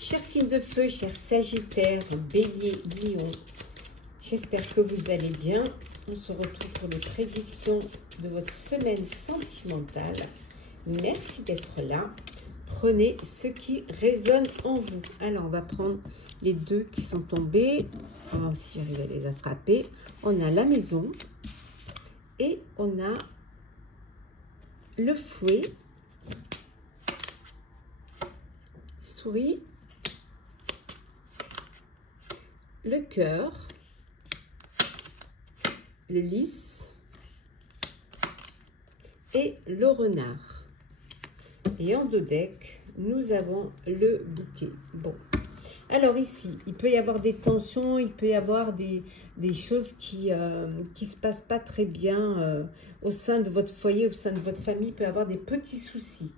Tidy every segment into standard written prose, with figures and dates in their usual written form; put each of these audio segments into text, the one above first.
Chers signes de feu, chers Sagittaires, Bélier, Lion, j'espère que vous allez bien. On se retrouve pour les prédictions de votre semaine sentimentale. Merci d'être là. Prenez ce qui résonne en vous. Alors, on va prendre les deux qui sont tombés. On va voir si j'arrive à les attraper. On a la maison et on a le fouet, souris, le cœur, le lys et le renard. Et en deux decks, nous avons le bouquet. Bon, alors ici, il peut y avoir des tensions, il peut y avoir des choses qui se passent pas très bien au sein de votre foyer, au sein de votre famille. Il peut y avoir des petits soucis,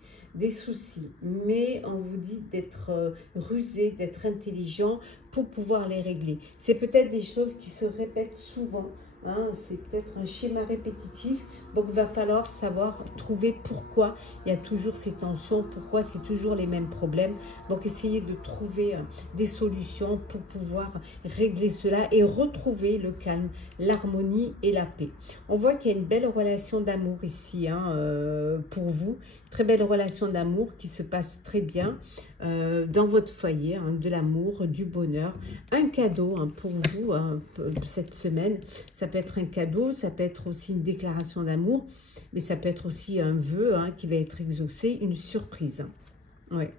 mais on vous dit d'être rusé, d'être intelligent pour pouvoir les régler. C'est peut-être des choses qui se répètent souvent. Hein, c'est peut-être un schéma répétitif, donc il va falloir savoir trouver pourquoi il y a toujours ces tensions, pourquoi c'est toujours les mêmes problèmes. Donc essayez de trouver des solutions pour pouvoir régler cela et retrouver le calme, l'harmonie et la paix. On voit qu'il y a une belle relation d'amour ici pour vous, très belle relation d'amour qui se passe très bien dans votre foyer, de l'amour, du bonheur, un cadeau pour vous cette semaine. Ça peut être un cadeau, ça peut être aussi une déclaration d'amour, mais ça peut être aussi un vœu qui va être exaucé, une surprise. Ouais.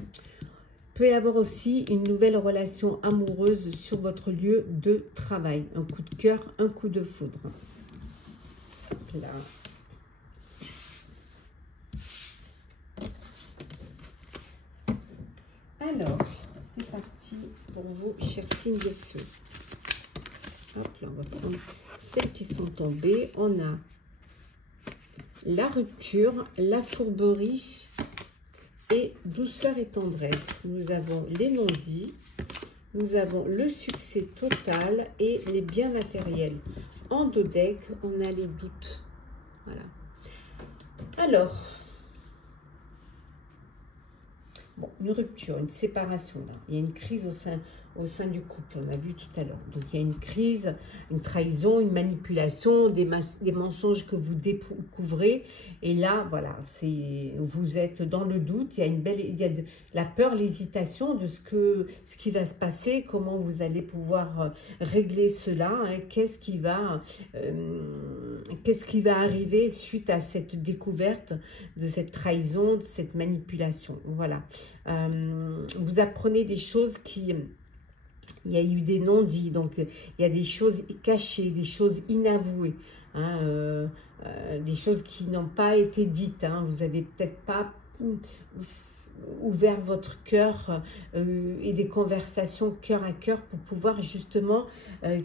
Il peut y avoir aussi une nouvelle relation amoureuse sur votre lieu de travail. Un coup de cœur, un coup de foudre. Là. Alors, c'est parti pour vous, chers signes de feu. Hop, là, on va prendre celles qui sont tombées. On a la rupture, la fourberie et douceur et tendresse. Nous avons les non-dits, nous avons le succès total et les biens matériels. En deux decks, on a les doutes. Voilà. Alors, bon, une rupture, une séparation. Là. Il y a une crise au sein du couple, on a vu tout à l'heure. Donc, il y a une crise, une trahison, une manipulation, des mensonges que vous découvrez. Et là, voilà, vous êtes dans le doute. Il y a de la peur, l'hésitation de ce qui va se passer, comment vous allez pouvoir régler cela. Qu'est-ce qui va arriver suite à cette découverte de cette trahison, de cette manipulation. Voilà. Vous apprenez des choses il y a eu des non-dits, donc il y a des choses cachées, des choses inavouées, des choses qui n'ont pas été dites. Vous n'avez peut-être pas ouvert votre cœur et des conversations cœur à cœur pour pouvoir justement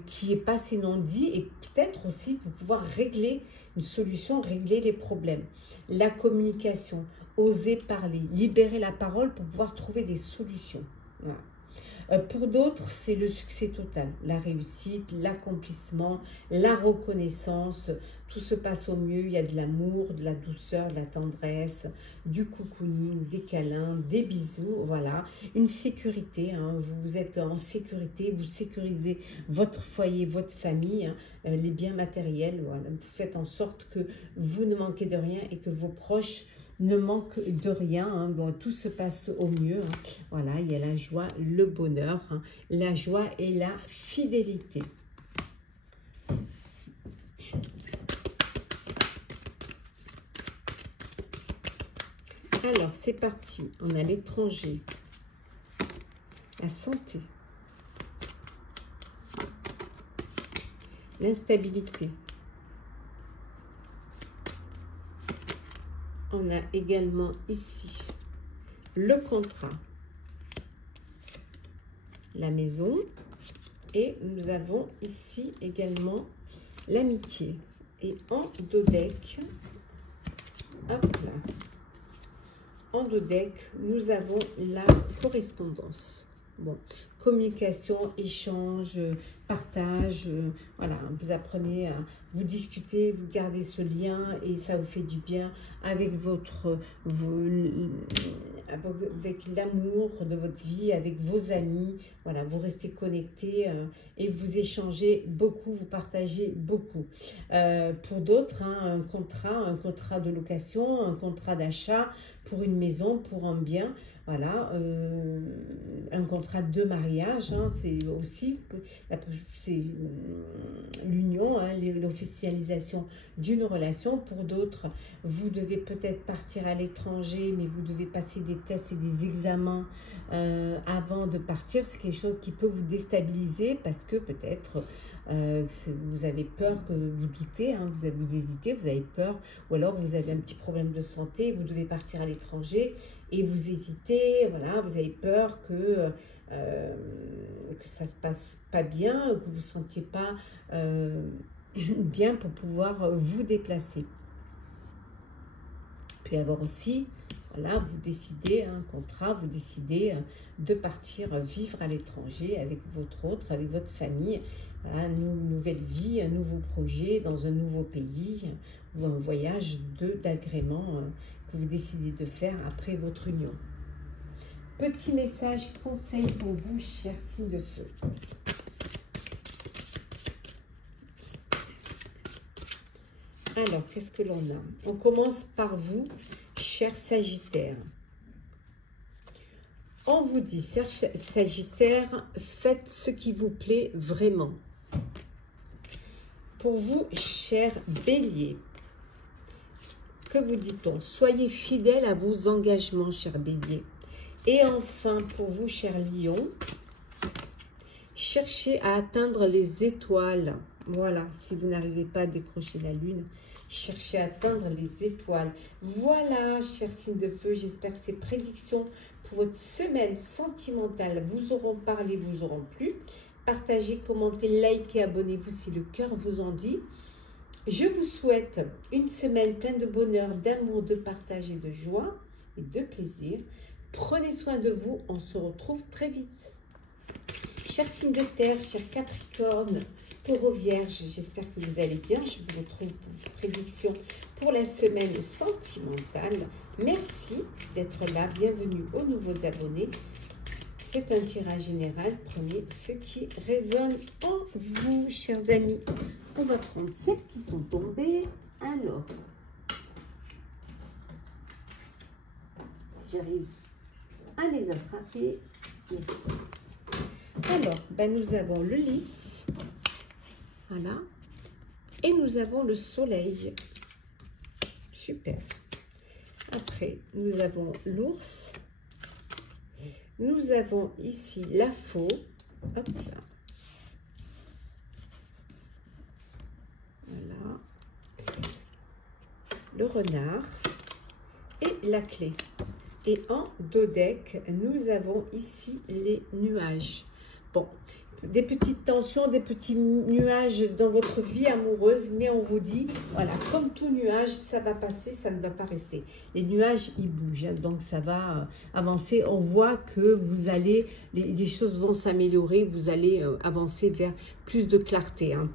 qu'il n'y ait pas ces non-dits et peut-être aussi pour pouvoir régler une solution, régler les problèmes. La communication, oser parler, libérer la parole pour pouvoir trouver des solutions. Voilà. Pour d'autres, c'est le succès total, la réussite, l'accomplissement, la reconnaissance. Tout se passe au mieux. Il y a de l'amour, de la douceur, de la tendresse, du cocooning, des câlins, des bisous. Voilà, une sécurité. Vous êtes en sécurité, vous sécurisez votre foyer, votre famille, les biens matériels. Voilà. Vous faites en sorte que vous ne manquez de rien et que vos proches ne manque de rien, bon, tout se passe au mieux. Voilà, il y a la joie, le bonheur, la joie et la fidélité. Alors, c'est parti. On a l'étranger, la santé, l'instabilité. On a également ici le contrat, la maison et nous avons ici également l'amitié. Et en deux decks, hop là, en deux decks, nous avons la correspondance. Bon, communication, échange, partage. Voilà, vous apprenez à vous discuter, vous gardez ce lien et ça vous fait du bien avec avec l'amour de votre vie, avec vos amis. Voilà, vous restez connectés et vous échangez beaucoup, vous partagez beaucoup. Pour d'autres, hein, un contrat de location, un contrat d'achat pour une maison, pour un bien. Voilà, un contrat de mariage, hein, c'est aussi l'union, hein, l'officialisation d'une relation. Pour d'autres, vous devez peut-être partir à l'étranger, mais vous devez passer des tests et des examens avant de partir. C'est quelque chose qui peut vous déstabiliser parce que peut-être vous avez peur, que vous doutez, hein, vous hésitez, vous avez peur, ou alors vous avez un petit problème de santé, vous devez partir à l'étranger et vous hésitez, voilà, vous avez peur que ça se passe pas bien, que vous ne sentiez pas bien pour pouvoir vous déplacer. Il peut y avoir aussi, voilà, vous décidez, un contrat, vous décidez de partir vivre à l'étranger avec votre autre, avec votre famille. Voilà, une nouvelle vie, un nouveau projet dans un nouveau pays ou un voyage d'agrément que vous décidez de faire après votre union. Petit message conseil pour vous, chers signes de feu. Alors, qu'est-ce que l'on a? On commence par vous, chers Sagittaires. On vous dit, chers Sagittaires, faites ce qui vous plaît vraiment. Pour vous, chers Béliers, que vous dit-on? Soyez fidèles à vos engagements, chers Béliers. Et enfin, pour vous, chers Lions, cherchez à atteindre les étoiles. Voilà, si vous n'arrivez pas à décrocher la lune, cherchez à atteindre les étoiles. Voilà, chers signes de feu, j'espère que ces prédictions pour votre semaine sentimentale vous auront parlé, vous auront plu. Partagez, commentez, likez, abonnez-vous si le cœur vous en dit. Je vous souhaite une semaine pleine de bonheur, d'amour, de partage et de joie et de plaisir. Prenez soin de vous, on se retrouve très vite. Chers signes de terre, chers Capricorne, Taureau, Vierge, j'espère que vous allez bien. Je vous retrouve pour une prédiction pour la semaine sentimentale. Merci d'être là. Bienvenue aux nouveaux abonnés. C'est un tirage général. Prenez ce qui résonne en vous, chers amis. On va prendre celles qui sont tombées. Alors, j'arrive à les attraper. Yes. Alors, nous avons le lys. Voilà. Et nous avons le soleil. Super. Après, nous avons l'ours. Nous avons ici la faux. Hop là. Voilà. Le renard. Et la clé. Et en dos deck, nous avons ici les nuages. Bon, des petites tensions, des petits nuages dans votre vie amoureuse, mais on vous dit, voilà, comme tout nuage, ça va passer, ça ne va pas rester. Les nuages, ils bougent, hein, donc ça va avancer. On voit que vous allez, les choses vont s'améliorer, vous allez avancer vers plus de clarté, hein,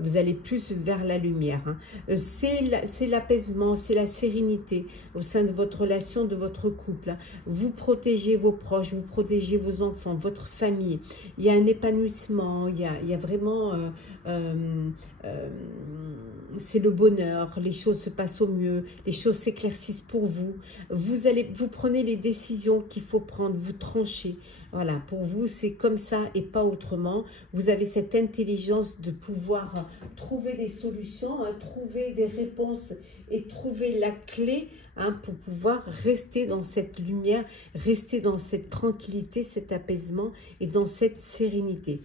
vous allez plus vers la lumière. Hein. C'est l'apaisement, c'est la sérénité au sein de votre relation, de votre couple. Hein. Vous protégez vos proches, vous protégez vos enfants, votre famille. Il y a un épanouissement, il y a vraiment, c'est le bonheur, les choses se passent au mieux, les choses s'éclaircissent pour vous. Vous prenez les décisions qu'il faut prendre, vous tranchez. Voilà, pour vous, c'est comme ça et pas autrement. Vous avez cette intelligence de pouvoir trouver des solutions, hein, trouver des réponses et trouver la clé hein, pour pouvoir rester dans cette lumière, rester dans cette tranquillité, cet apaisement et dans cette sérénité.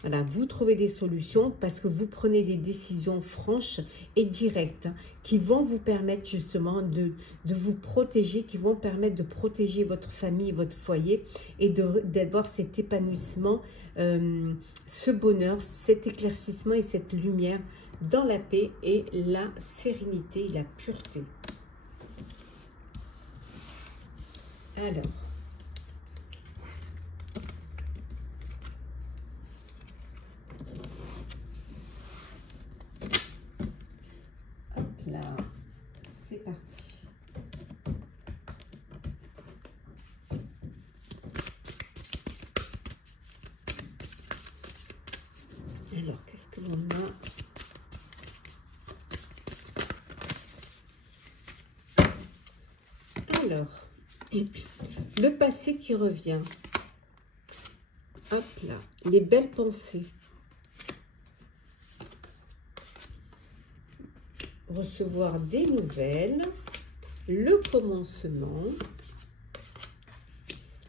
Voilà, vous trouvez des solutions parce que vous prenez des décisions franches et directes hein, qui vont vous permettre justement de vous protéger, qui vont permettre de protéger votre famille, votre foyer et d'avoir cet épanouissement, ce bonheur, cet éclaircissement et cette lumière dans la paix et la sérénité et la pureté. Alors, On a... Alors, le passé qui revient. Hop là, les belles pensées. Recevoir des nouvelles. Le commencement.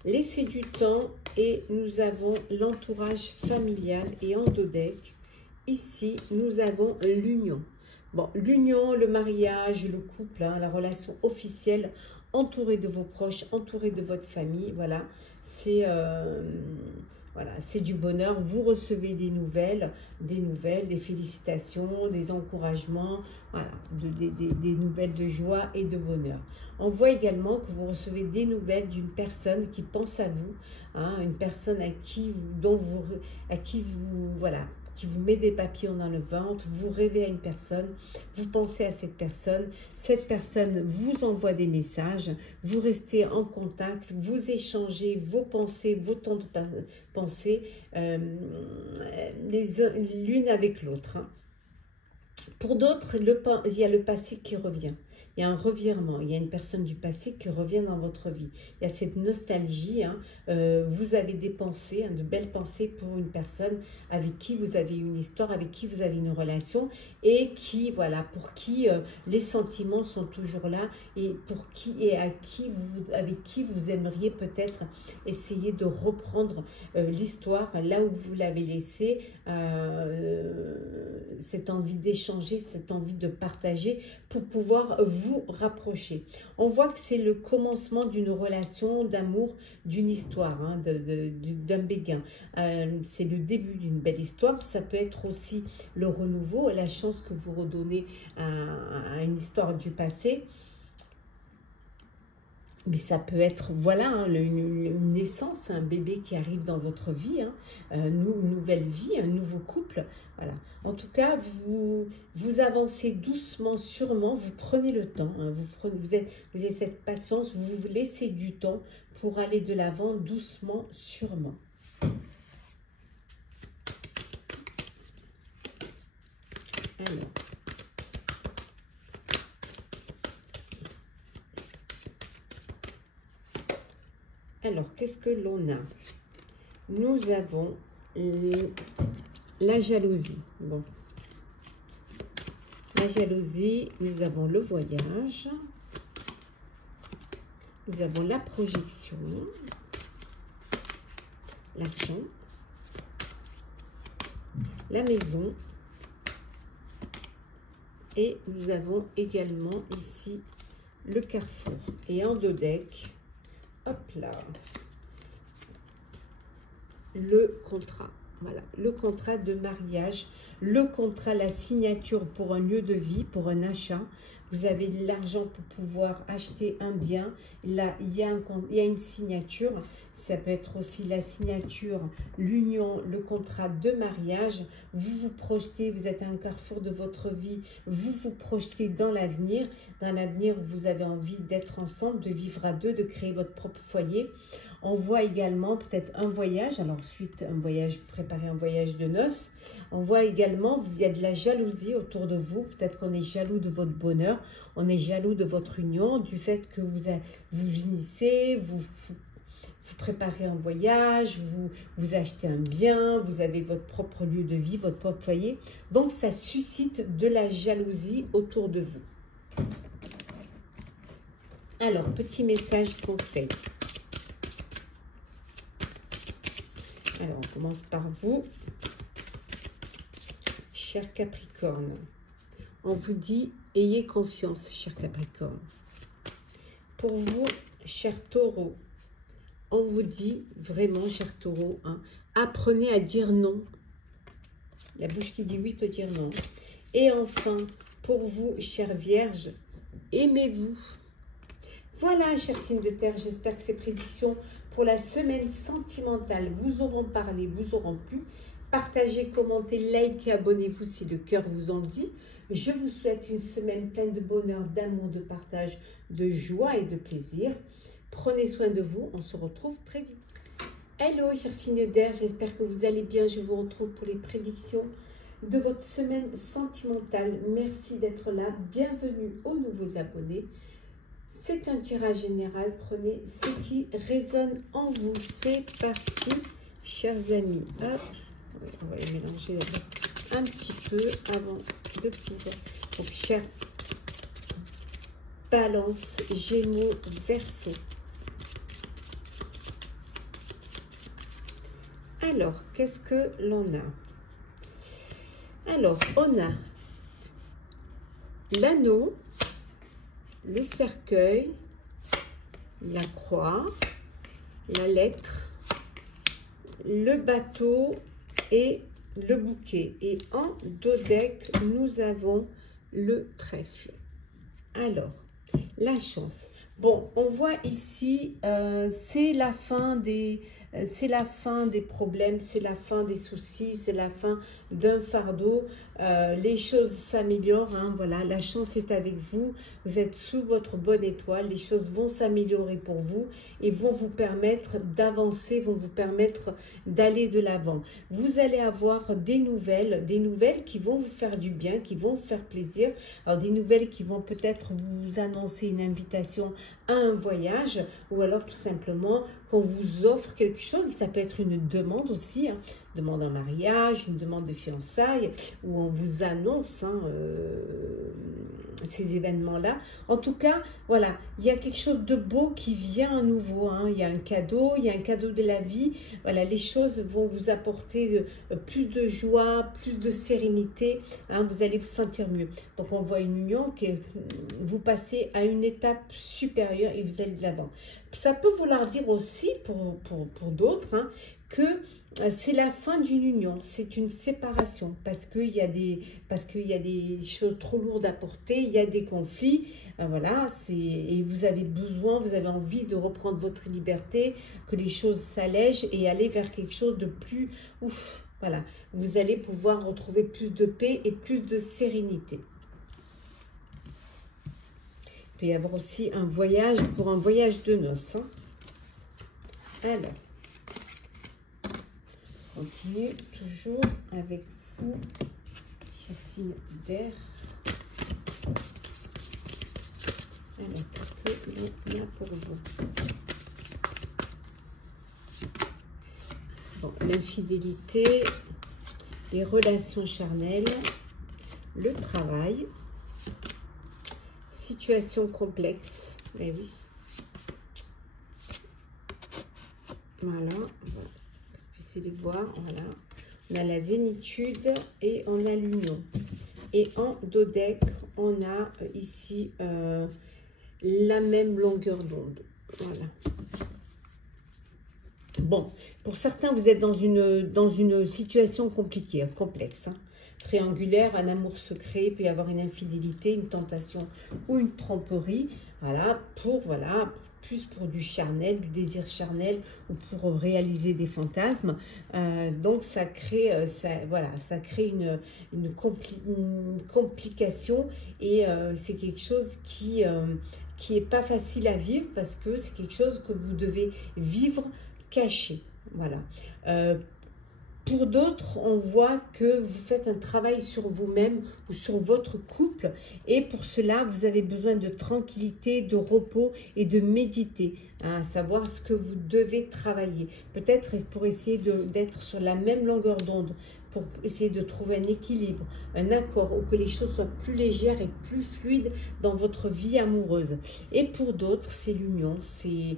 Laisser du temps et nous avons l'entourage familial et en dos deck. Ici, nous avons l'union. Bon, l'union, le mariage, le couple, hein, la relation officielle, entouré de vos proches, entouré de votre famille, voilà, c'est du bonheur. Vous recevez des nouvelles, des félicitations, des encouragements, voilà, des nouvelles de joie et de bonheur. On voit également que vous recevez des nouvelles d'une personne qui pense à vous, hein, une personne qui vous met des papillons dans le ventre, vous rêvez à une personne, vous pensez à cette personne vous envoie des messages, vous restez en contact, vous échangez vos pensées, vos temps de pensée, l'une avec l'autre. Hein. Pour d'autres, il y a le passé qui revient. Il y a un revirement, il y a une personne du passé qui revient dans votre vie. Il y a cette nostalgie, hein. Vous avez des pensées, hein, de belles pensées pour une personne avec qui vous avez une histoire, avec qui vous avez une relation et qui, voilà, pour qui les sentiments sont toujours là et avec qui vous aimeriez peut-être essayer de reprendre l'histoire là où vous l'avez laissée, cette envie d'échanger, cette envie de partager pour pouvoir vous rapprocher. On voit que c'est le commencement d'une relation d'amour, d'une histoire, hein, d'un béguin. C'est le début d'une belle histoire. Ça peut être aussi le renouveau, la chance que vous redonnez à une histoire du passé. Mais ça peut être, voilà, hein, une naissance, un bébé qui arrive dans votre vie, hein, une nouvelle vie, un nouveau couple. Voilà. En tout cas, vous avancez doucement, sûrement, vous prenez le temps, hein, vous avez cette patience, vous vous laissez du temps pour aller de l'avant doucement, sûrement. Alors. Alors, qu'est-ce que l'on a? Nous avons la jalousie. Bon. La jalousie, nous avons le voyage. Nous avons la projection. L'argent. La maison. Et nous avons également ici le carrefour. Et en deux decks, hop là, le contrat. Voilà, le contrat de mariage, le contrat, la signature pour un lieu de vie, pour un achat. Vous avez l'argent pour pouvoir acheter un bien. Là, il y a une signature. Ça peut être aussi la signature, l'union, le contrat de mariage. Vous vous projetez, vous êtes à un carrefour de votre vie. Vous vous projetez dans l'avenir. Dans l'avenir, vous avez envie d'être ensemble, de vivre à deux, de créer votre propre foyer. On voit également peut-être un voyage, alors ensuite un voyage, préparer un voyage de noces. On voit également, il y a de la jalousie autour de vous. Peut-être qu'on est jaloux de votre bonheur, on est jaloux de votre union, du fait que vous unissez, vous préparez un voyage, vous achetez un bien, vous avez votre propre lieu de vie, votre propre foyer. Donc ça suscite de la jalousie autour de vous. Alors, petit message conseil. Alors, on commence par vous, cher Capricorne. On vous dit, ayez confiance, cher Capricorne. Pour vous, cher Taureau, on vous dit vraiment, cher Taureau, hein, apprenez à dire non. La bouche qui dit oui peut dire non. Et enfin, pour vous, chère Vierge, aimez-vous. Voilà, cher signe de terre, j'espère que ces prédictions pour la semaine sentimentale vous auront parlé, vous auront plu. Partagez, commentez, likez, abonnez-vous si le cœur vous en dit. Je vous souhaite une semaine pleine de bonheur, d'amour, de partage, de joie et de plaisir. Prenez soin de vous, on se retrouve très vite. Hello, cher signe d'air, j'espère que vous allez bien. Je vous retrouve pour les prédictions de votre semaine sentimentale. Merci d'être là. Bienvenue aux nouveaux abonnés. C'est un tirage général. Prenez ce qui résonne en vous. C'est parti, chers amis. Hop. On va les mélanger d'abord un petit peu avant de pouvoir. Donc, chers Balance, Gémeaux, Verseau. Alors, qu'est-ce que l'on a? Alors, on a l'anneau, le cercueil, la croix, la lettre, le bateau et le bouquet. Et en dos deck, nous avons le trèfle. Alors, la chance. Bon, on voit ici, c'est la fin des problèmes, c'est la fin des soucis, c'est la fin d'un fardeau. Les choses s'améliorent, hein, voilà, la chance est avec vous. Vous êtes sous votre bonne étoile. Les choses vont s'améliorer pour vous et vont vous permettre d'avancer, vont vous permettre d'aller de l'avant. Vous allez avoir des nouvelles qui vont vous faire du bien, qui vont vous faire plaisir. Alors, des nouvelles qui vont peut-être vous annoncer une invitation à un voyage ou alors tout simplement qu'on vous offre quelque chose. Ça peut être une demande aussi, hein, demande en mariage, une demande de fiançailles, où on vous annonce hein, ces événements-là. En tout cas, voilà, il y a quelque chose de beau qui vient à nouveau. Hein. Il y a un cadeau de la vie. Voilà, les choses vont vous apporter plus de joie, plus de sérénité. Hein, vous allez vous sentir mieux. Donc, on voit une union que vous passez à une étape supérieure et vous allez de l'avant. Ça peut vouloir dire aussi, pour d'autres, hein, que c'est la fin d'une union, c'est une séparation, parce qu'il y a des choses trop lourdes à porter, il y a des conflits, voilà, et vous avez besoin, vous avez envie de reprendre votre liberté, que les choses s'allègent et aller vers quelque chose de plus ouf, voilà, vous allez pouvoir retrouver plus de paix et plus de sérénité. Il peut y avoir aussi un voyage, pour un voyage de noces. Hein. Alors, continue toujours avec vous, chers signes d'air. Alors, qu'est-ce que l'on a pour vous? Bon, l'infidélité, les relations charnelles, le travail, situation complexe, eh oui. Voilà, vous puissiez les voir, voilà. On a la zénitude et on a l'union. Et en dos deck, on a ici la même longueur d'onde. Voilà. Bon, pour certains, vous êtes dans une situation compliquée, complexe. Hein. Triangulaire, un amour secret, il peut y avoir une infidélité, une tentation ou une tromperie. Voilà, plus pour du charnel, du désir charnel ou pour réaliser des fantasmes. Donc, ça crée, ça crée une complication et c'est quelque chose qui est pas facile à vivre parce que c'est quelque chose que vous devez vivre caché. Voilà. Pour d'autres, on voit que vous faites un travail sur vous-même ou sur votre couple et pour cela, vous avez besoin de tranquillité, de repos et de méditer, hein, à savoir ce que vous devez travailler. Peut-être pour essayer d'être sur la même longueur d'onde, pour essayer de trouver un équilibre, un accord, ou que les choses soient plus légères et plus fluides dans votre vie amoureuse. Et pour d'autres, c'est l'union, c'est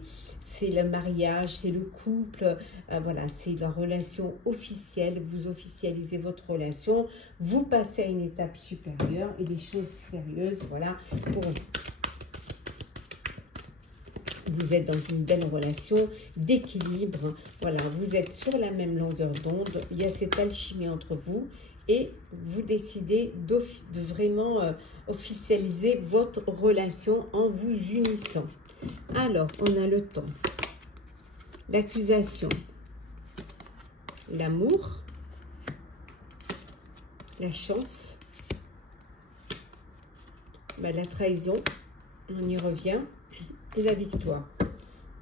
le mariage, c'est le couple, voilà, c'est la relation officielle, vous officialisez votre relation, vous passez à une étape supérieure et les choses sérieuses, voilà, pour vous. Vous êtes dans une belle relation d'équilibre, voilà, vous êtes sur la même longueur d'onde, il y a cette alchimie entre vous et vous décidez de vraiment officialiser votre relation en vous unissant. Alors, on a le temps, l'accusation, l'amour, la chance, la trahison, on y revient, et la victoire.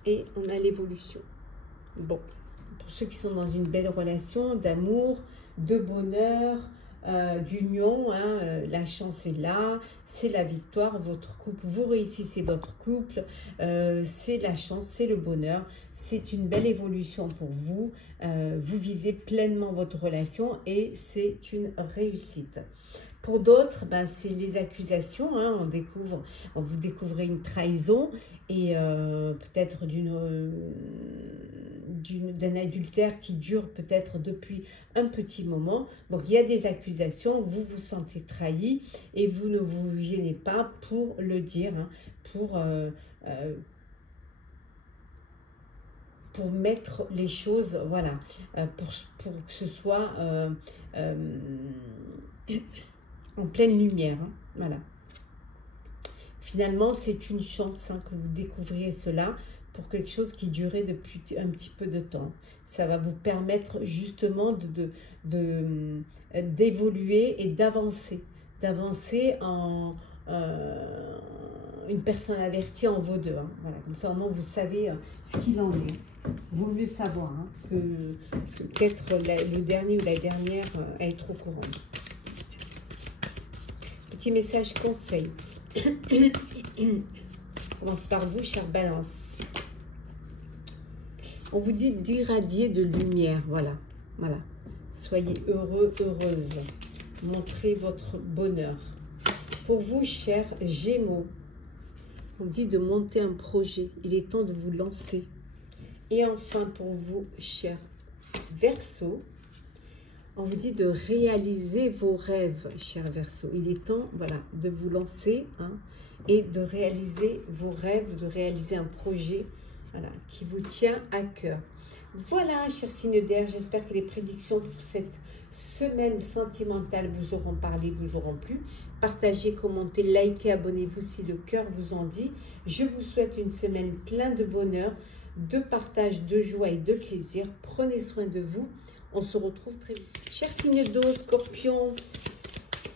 Et on a l'évolution. Bon, pour ceux qui sont dans une belle relation d'amour, de bonheur, d'union, hein, la chance est là, c'est la victoire, votre couple, vous réussissez votre couple, c'est la chance, c'est le bonheur, c'est une belle évolution pour vous, vous vivez pleinement votre relation et c'est une réussite. Pour d'autres, ben, c'est les accusations, hein, vous découvrez une trahison et peut-être d'un adultère qui dure peut-être depuis un petit moment. Donc il y a des accusations, vous vous sentez trahi et vous ne vous gênez pas pour le dire, hein, pour mettre les choses, voilà, pour que ce soit en pleine lumière, hein, voilà. Finalement, c'est une chance, hein, que vous découvriez cela pour quelque chose qui durait depuis un petit peu de temps. Ça va vous permettre justement d'évoluer et d'avancer en une personne avertie en vaut deux, hein. Voilà, comme ça au moins vous savez ce qu'il en est. Vaut mieux savoir, hein, que peut-être le dernier ou la dernière à être au courant. Petit message conseil. On commence par vous, chère Balance. On vous dit d'irradier de lumière, voilà, voilà. Soyez heureux, heureuse. Montrez votre bonheur. Pour vous, chers Gémeaux, on vous dit de monter un projet. Il est temps de vous lancer. Et enfin, pour vous, chers Verseaux, on vous dit de réaliser vos rêves, chers Verseaux. Il est temps, voilà, de vous lancer, hein, et de réaliser vos rêves, de réaliser un projet, voilà, qui vous tient à cœur. Voilà, chers signes d'air, j'espère que les prédictions pour cette semaine sentimentale vous auront parlé, vous auront plu. Partagez, commentez, likez, abonnez-vous si le cœur vous en dit. Je vous souhaite une semaine pleine de bonheur, de partage, de joie et de plaisir. Prenez soin de vous. On se retrouve très vite. Chers signes d'eau, Scorpion,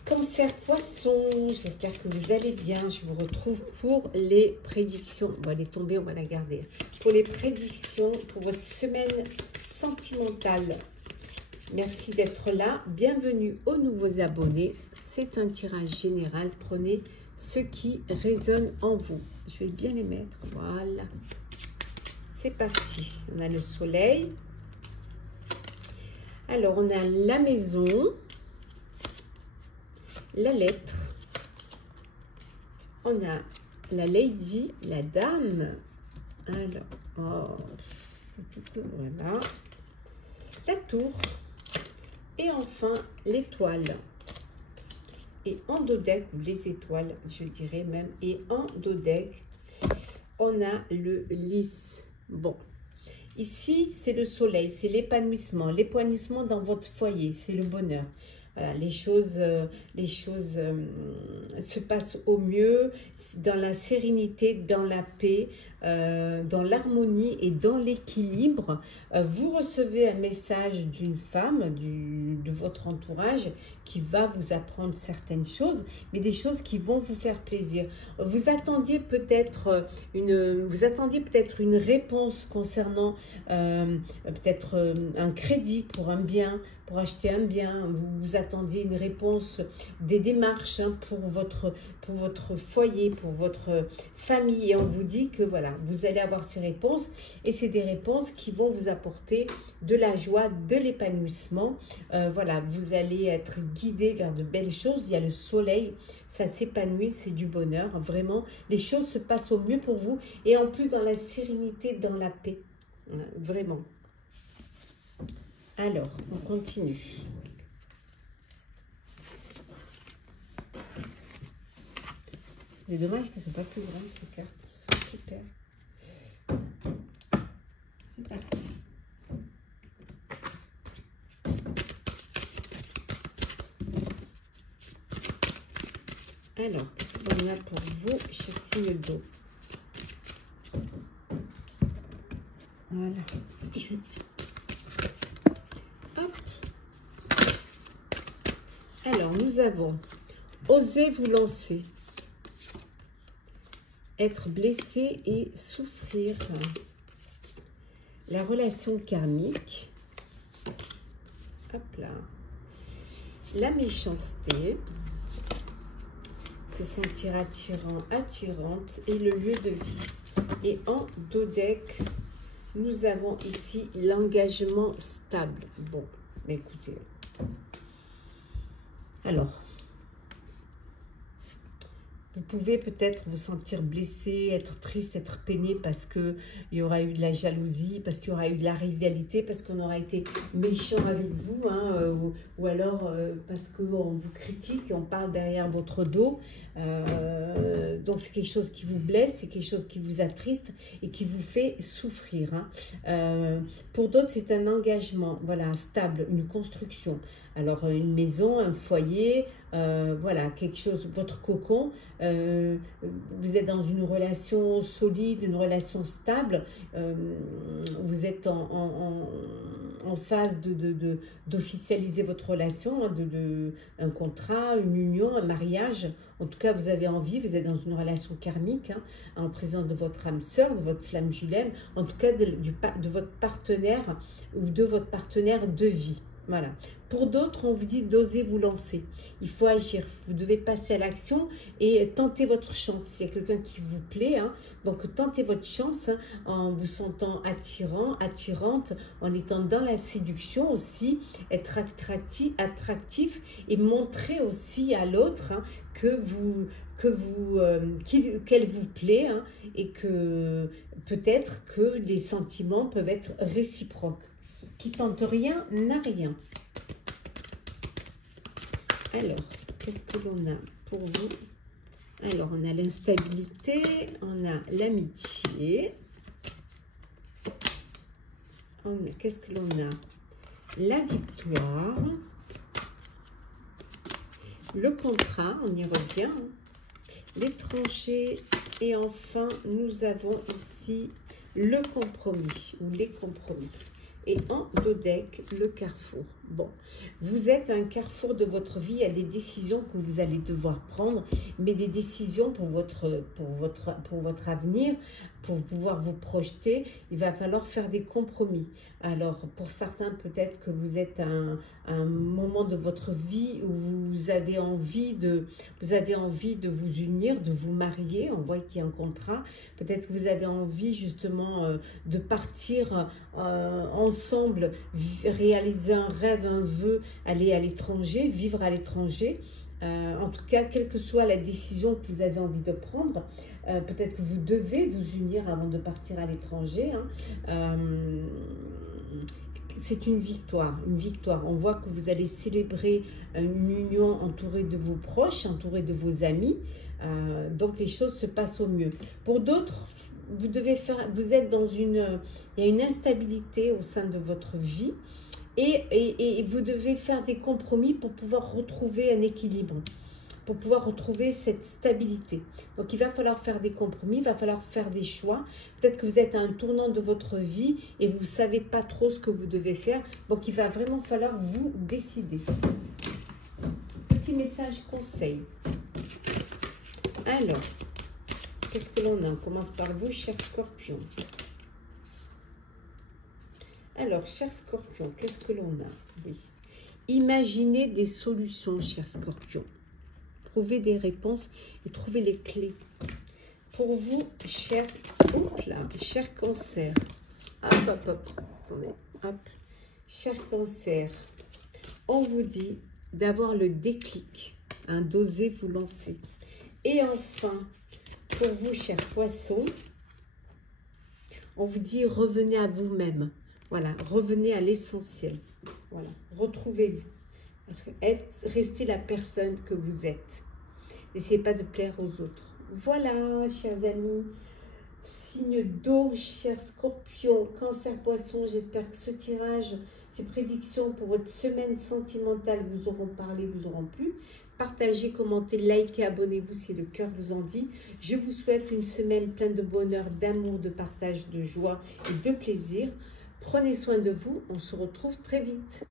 Cancer, Poisson, j'espère que vous allez bien. Je vous retrouve pour les prédictions. On va les tomber, on va la garder. Pour les prédictions pour votre semaine sentimentale. Merci d'être là. Bienvenue aux nouveaux abonnés. C'est un tirage général. Prenez ce qui résonne en vous. Je vais bien les mettre. Voilà. C'est parti. On a le soleil. Alors, on a la maison, la lettre, on a la lady, la dame, alors, oh, voilà, la tour, et enfin l'étoile. Et en dos deck, les étoiles, je dirais même, et en dos deck, on a le lys. Bon. Ici, c'est le soleil, c'est l'épanouissement dans votre foyer, c'est le bonheur. Voilà, les choses se passent au mieux, dans la sérénité, dans la paix, dans l'harmonie et dans l'équilibre. Vous recevez un message d'une femme, de votre entourage, qui va vous apprendre certaines choses, mais des choses qui vont vous faire plaisir. Vous attendiez peut-être une réponse concernant peut-être un crédit pour un bien, pour acheter un bien. Vous attendiez une réponse, des démarches, hein, pour votre foyer, pour votre famille. Et on vous dit que voilà, vous allez avoir ces réponses. Et c'est des réponses qui vont vous apporter de la joie, de l'épanouissement. Voilà, vous allez être guidé vers de belles choses. Il y a le soleil, ça s'épanouit, c'est du bonheur. Vraiment, les choses se passent au mieux pour vous. Et en plus, dans la sérénité, dans la paix. Vraiment. Alors, on continue. C'est dommage qu'elles ne soient pas plus grandes, ces cartes. C'est super. C'est parti. Alors, qu'est-ce qu'on a pour vous, chers signes d'eau? Voilà. Hop. Alors, nous avons osé vous lancer, être blessé et souffrir, la relation karmique. Hop là. la méchanceté, se sentir attirant, attirante et le lieu de vie. Et en dos deck, nous avons ici l'engagement stable. Bon, mais écoutez. Alors, vous pouvez peut-être vous sentir blessé, être triste, être peiné parce qu'il y aura eu de la jalousie, parce qu'il y aura eu de la rivalité, parce qu'on aura été méchant avec vous, hein, ou alors parce qu'on vous critique et on parle derrière votre dos. Donc c'est quelque chose qui vous blesse, c'est quelque chose qui vous attriste et qui vous fait souffrir. Hein. Pour d'autres, c'est un engagement, voilà, stable, une construction. Alors une maison, un foyer, voilà, quelque chose, votre cocon, vous êtes dans une relation solide, une relation stable, vous êtes en phase d'officialiser votre relation, hein, un contrat, une union, un mariage. En tout cas, vous avez envie, vous êtes dans une relation karmique, hein, en présence de votre âme sœur, de votre flamme jumelle, en tout cas de votre partenaire ou de votre partenaire de vie. Voilà. Pour d'autres, on vous dit d'oser vous lancer. Il faut agir. Vous devez passer à l'action et tenter votre chance. Il y a quelqu'un qui vous plaît, hein, donc tentez votre chance, hein, en vous sentant attirant, attirante, en étant dans la séduction aussi, être attractif et montrer aussi à l'autre, hein, qu'elle vous plaît, hein, et que peut-être que les sentiments peuvent être réciproques. Qui tente rien n'a rien. Alors, qu'est-ce que l'on a pour vous? Alors, on a l'instabilité, on a l'amitié. Qu'est-ce que l'on a? La victoire. Le contrat, on y revient. L'étranger. Et enfin, nous avons ici le compromis ou les compromis. Et en dos deck, le carrefour. Bon, vous êtes à un carrefour de votre vie, il y a des décisions que vous allez devoir prendre, mais des décisions pour votre avenir, pour pouvoir vous projeter, il va falloir faire des compromis. Alors, pour certains, peut-être que vous êtes à un moment de votre vie où vous avez envie de vous unir, de vous marier. On voit qu'il y a un contrat. Peut-être que vous avez envie justement de partir ensemble, réaliser un rêve, un vœu, aller à l'étranger, vivre à l'étranger. En tout cas, quelle que soit la décision que vous avez envie de prendre, peut-être que vous devez vous unir avant de partir à l'étranger. Hein. C'est une victoire, une victoire. On voit que vous allez célébrer une union entourée de vos proches, entourée de vos amis. Donc les choses se passent au mieux. Pour d'autres, vous êtes dans il y a une instabilité au sein de votre vie et vous devez faire des compromis pour pouvoir retrouver un équilibre, pour pouvoir retrouver cette stabilité. Donc, il va falloir faire des compromis, il va falloir faire des choix. Peut-être que vous êtes à un tournant de votre vie et vous ne savez pas trop ce que vous devez faire. Donc, il va vraiment falloir vous décider. Petit message conseil. Alors, qu'est-ce que l'on a? On commence par vous, cher Scorpion. Alors, cher Scorpion, qu'est-ce que l'on a? Oui. Imaginez des solutions, cher Scorpion. Trouvez des réponses et trouvez les clés. Pour vous, cher Cancer. Hop. Attendez, hop. Cher Cancer, on vous dit d'avoir le déclic, hein, d'oser vous lancer. Et enfin, pour vous, cher Poisson, on vous dit revenez à vous-même. Voilà, revenez à l'essentiel. Voilà, retrouvez-vous. Restez la personne que vous êtes. N'essayez pas de plaire aux autres. Voilà, chers amis, signe d'eau, cher Scorpion, Cancer, Poisson, j'espère que ce tirage, ces prédictions pour votre semaine sentimentale vous auront parlé, vous auront plu. Partagez, commentez, likez, abonnez-vous si le cœur vous en dit. Je vous souhaite une semaine pleine de bonheur, d'amour, de partage, de joie et de plaisir. Prenez soin de vous, on se retrouve très vite.